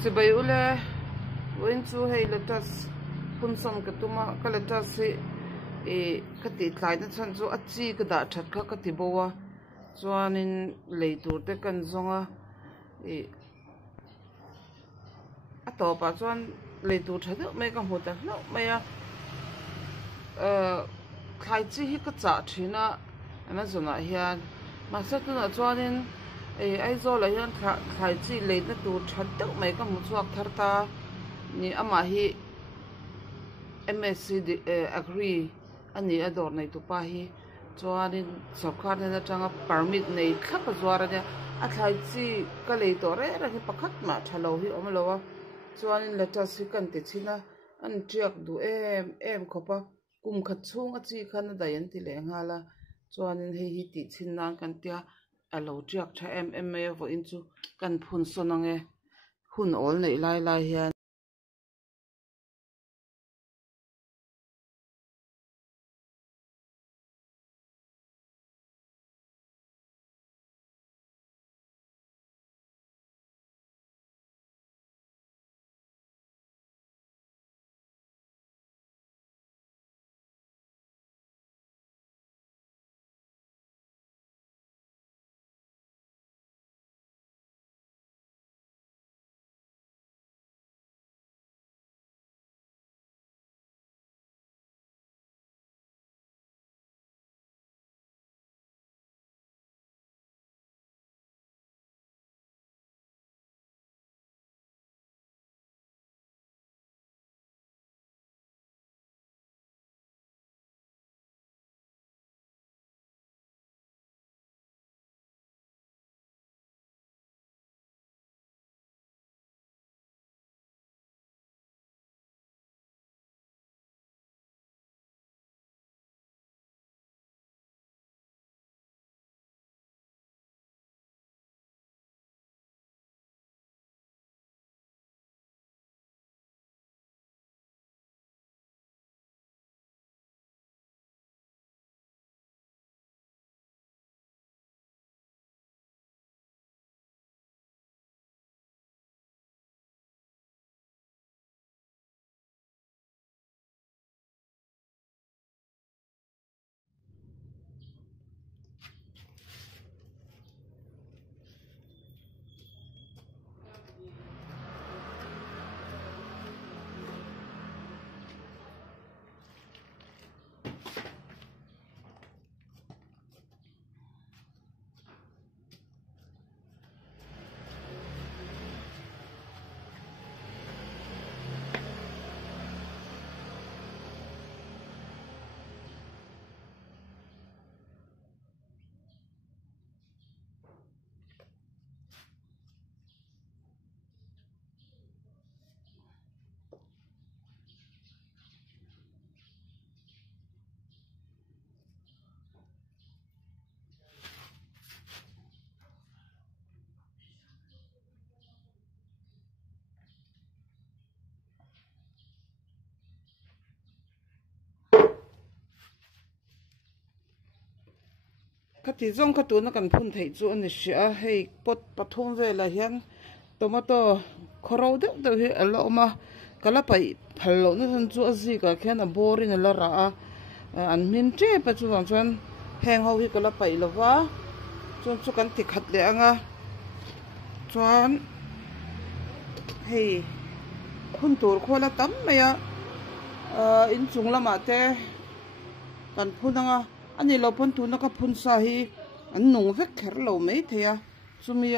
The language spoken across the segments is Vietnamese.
si bay ule win chu hei letas hun som ka tuma ka letas si ka ti tlai na chan chu a chi ka da that kha ka ti bowa chuanin leitur te kan zonga a to pa chuan leitur tha deuh mai ka hmu ta hlo mai a khai chi hi ka cha thina ana zona hian ma sa tu na chuanin ai zo la hian khai chi leina tur tha deuh mai ka hmu chuak thar ta ni ama hi MSc agree ani ador nei tu pa hi chuanin sarkar na tanga permit nei thapa zuara ne a thlai chi ka lei to re ra hi pakhat ma thalo hi omlowa chuanin letter si kan ti china an triak du em khopa kum khat chung a chi khan da yan ti le ngala chuanin hi ti chin nan kan tia alo triak tha em me vo in chu kan phun sonange hun ol nei lai hian khati zong khatu na kan phun thei chu ani sia hei pot pathum ve la hian tomato khoro de hi aloma kala pai phalo na san chu azi ka khian a borin la ra an min tre pa chu wang chuan heng ho hi kala pai lova chuan chu kan ti khat le anga chuan hei khun tur khola tam maya in chung lama te kan phunanga ani lo pon tu na ka phun sa hi an nung vek kher lo mai theya chumi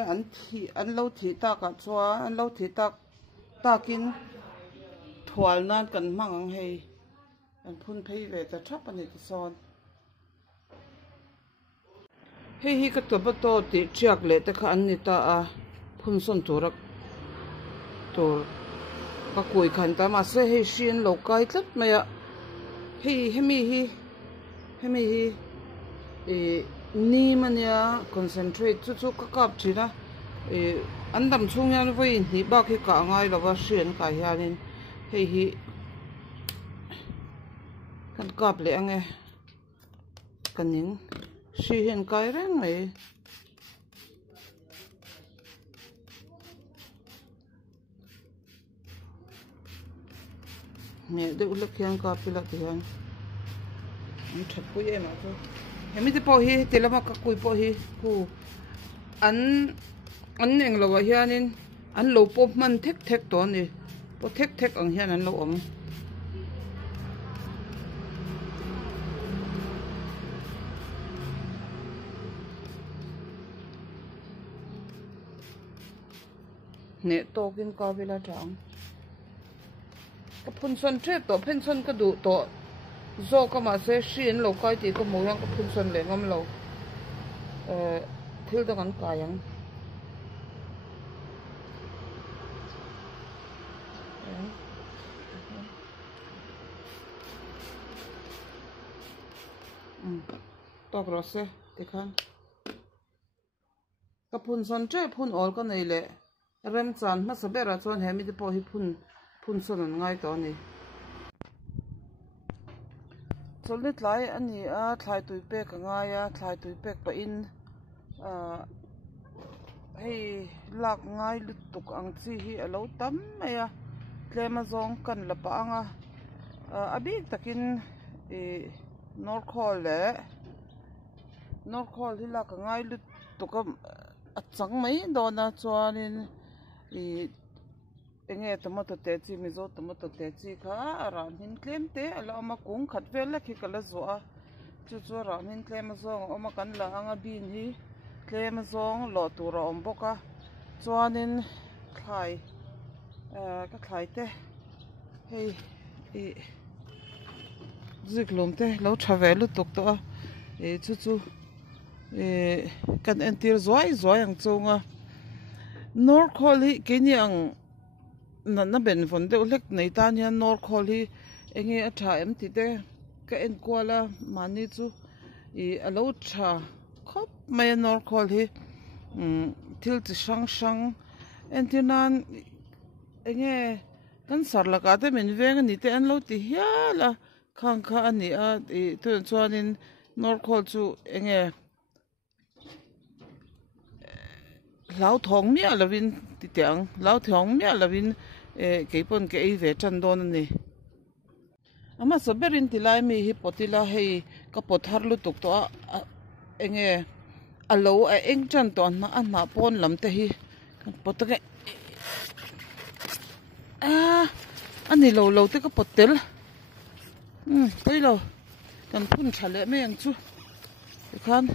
an lo thi ta ka chwa an lo thi tak takin thwal nan kan mangang hei an phun phei ve ta thap ani ki son hi ka to ba to ti chiak le ta kha an ni ta a phun son turak tur ka koi khan ta ma se hei shin lo kai tlat maya hemi hi ni mania concentrate chu ka kap thina andam chung yan voi ni ba khi ka ngai lawa shen ka hianin hi kan kap le ange kanin si hen kai reng mai nè đều là khiang cà phê là thì anh thật quý em mà thôi em biết bao hi thì là mà các quý bao hi cô anh anh lâu vậy anh anh lâu bốp man thét thét đó nè bốp thét thét anh hiện anh lâu ông nè to kinh cà phê là trắng cái phun xuân chết tổ phun xuân cái đủ tổ do cái mà sẽ xuyên lâu cái thì cái mồi cái phun xuân lên ngâm lâu thiếu đó ăn cay ăn to grosse thì khăn cái phun xuân chết phun all cái này lệ rem chan mà sao bé ra chọn hem thì bỏ hi phun xuân ngay đó này cho lít lại anh ấy thay tuổi bé cái ngay thay tuổi bé cái in hay lạc ngay lít tục ăn chi hi ở lâu tắm mày tle mà zong cần là bang abi takin North Hall hi lạc ngay lít tục chẳng mấy đó na cho nên nghe tomato te chi mi zo tomato te chi kha ran hin klem te ala ma kung khat vel la khi kala zo chu chu ran hin klem zo oma kan la anga bin hi klem zong lo tu ra om boka chuanin khai ka khai te hei ziklum te lo thavel tuk to chu chu kan entir zoi ang chunga North Hall hi kenyang na ben von de lek nei ta nia North Hall hi enge a tha em ti te ka en kwala mani chu alo tha khop mai North Hall hi thil chi sang entinan enge kan sar la ka te men veng ni te an lo ti hiala khang kha ani a tu chuanin North Hall chu enge lão thong mía là vin thì tiếng lão thong mía là vin cái bọn cái về chân đòn này ama sao bé rin thì lại mi hi potila hay cái pot har lu tuk to anh nghe alo anh chân đòn mà anh mà pon làm thế hi pot cái anh này lâu thế cái pot tel bây giờ cần phun chả lẽ mấy anh chú được không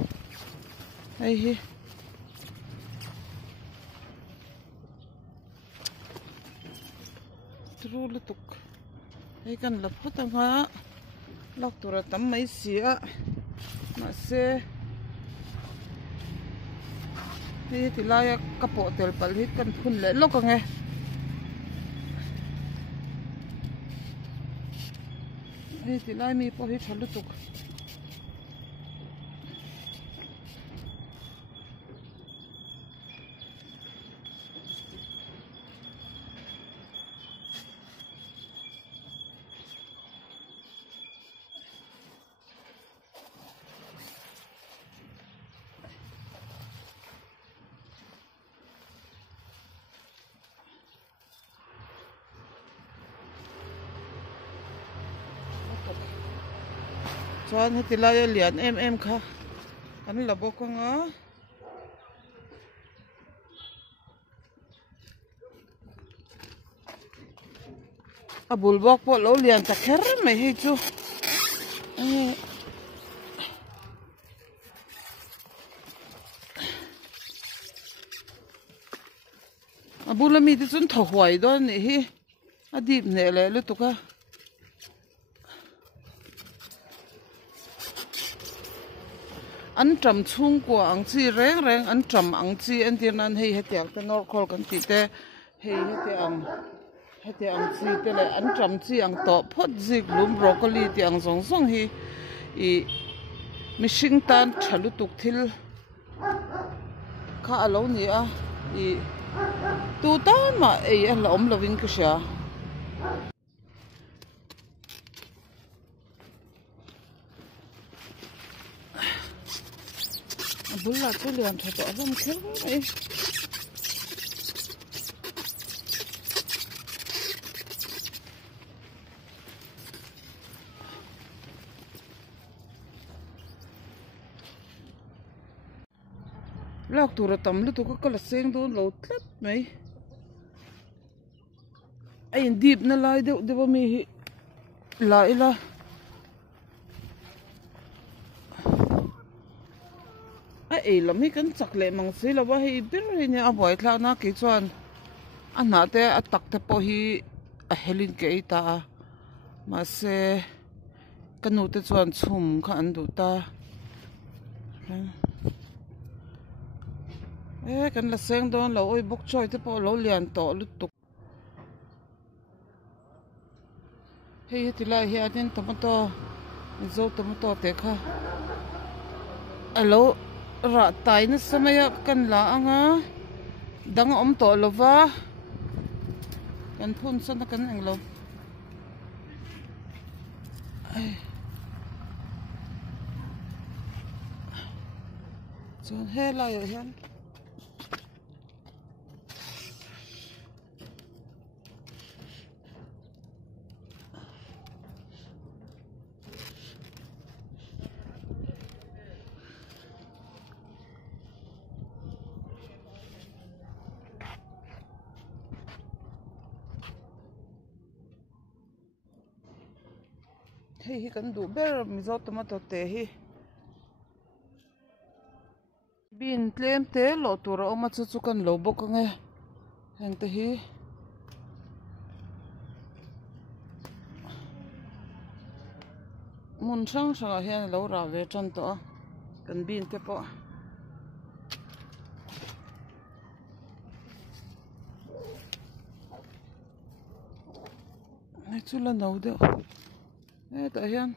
hay hi true tuk hay kan la phota nga lak tura tam mai sia ma se hi tilaya kapo tel pal hi kan phun le lok nge hi tilai mi po hi chalu tuk chuan heti lai lian em kha kan la bawk anga a bul bawk pawh lo lian tak kher mai hi chu a bul mi ti chun tho huai do ni hi a dip ne le lu tuka an tram chung kwa ang chi reng an tram ang chi an tin an hei hetiak te North Hall kan ti te hei heti ang chi te le an tram chi ang to phot zik lum broccoli ti ang zong hi mishing tan thalu tuk thil kha alo ni a tu tan ma a la om lovin ka sha bulla tu lian tha to bom khel mai lak tur tam lu tu ka kala seng don lo tlat mai ai deep na lai de ba mi lai la ai lam hi kan chak le mang si la wa hi bir ni a boi thla na ki chuan ana te atak te po hi a helin ke ta ma se kanu te chuan chhum kha an du ta kan la seng don lo oi bok choi te po lo lian to lu tuk hei ti lai hi atin tomato zo tomato te kha alo ra tai na samaya kan la anga dang om to lova kan phun san kan englo chon he la yo hian hei hi kan du ber mi zo tomato te hi bin tlem te lo tur oma chu kan lo bok nge heng te hi mun sang sang hian lo ra ve chan to kan bin te po ai chu la no de ta hian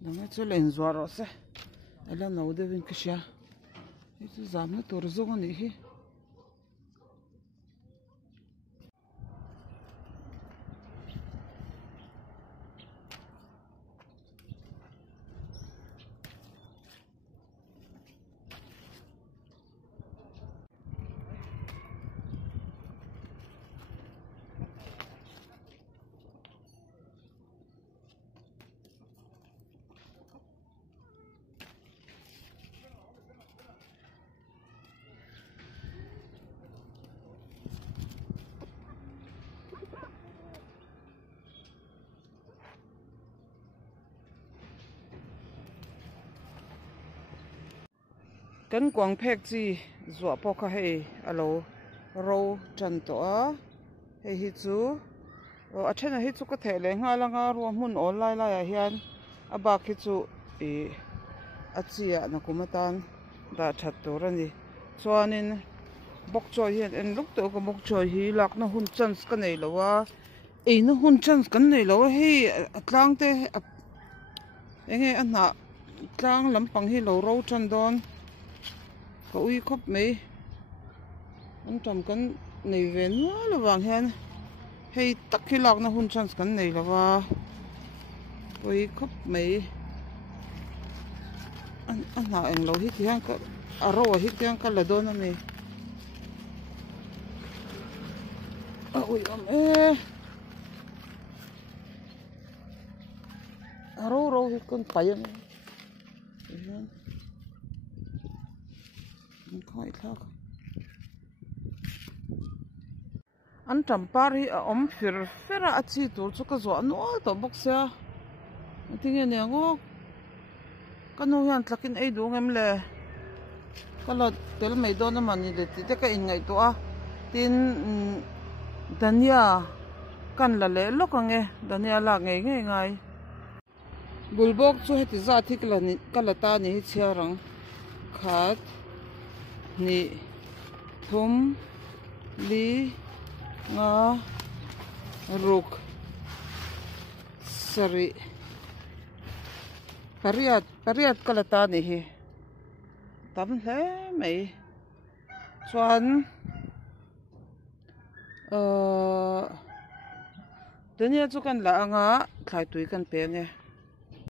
nang chu len zuar ro se ala no de vin kishia chu zam na tur zo ni hi kan quang phek chi zua po kha hei alo ro chan to a hei hi chu a thena hi chu ka thele nga langa ro mun online la ya hian a ba khi chu a chia na kumatan da that tur ani chuanin bok choi hian en luk to ka bok choi hi lak na hun chance ka nei lowa na hun chance kan nei lo hei atlang te enge ana tlang lampang hi lo ro chan don ka ui khop mai an tam kan nei ve nual lawang hian hei tak hi lak na hun chance kan nei lawa ui khop mai an na eng lo hi tiang ka aro hi tiang ka la don ani ui aro hi kan payan khai thak an tampar hi a om fera a chi tur chu ka zo no to boxya tinge ne ngo kanu hian tlakin ei du ngem le kala tel mai do na mani le ti te ka in ngai to a tin dania kan la le lokange dania la ngai ngai ngai bulbok chu heti za thik la ni kala ta ni chiarang khat ni thum li nga ruk sari pariat kalata ni hi tam hle mai chuan dania chu kan la anga thlai tui kan pe nge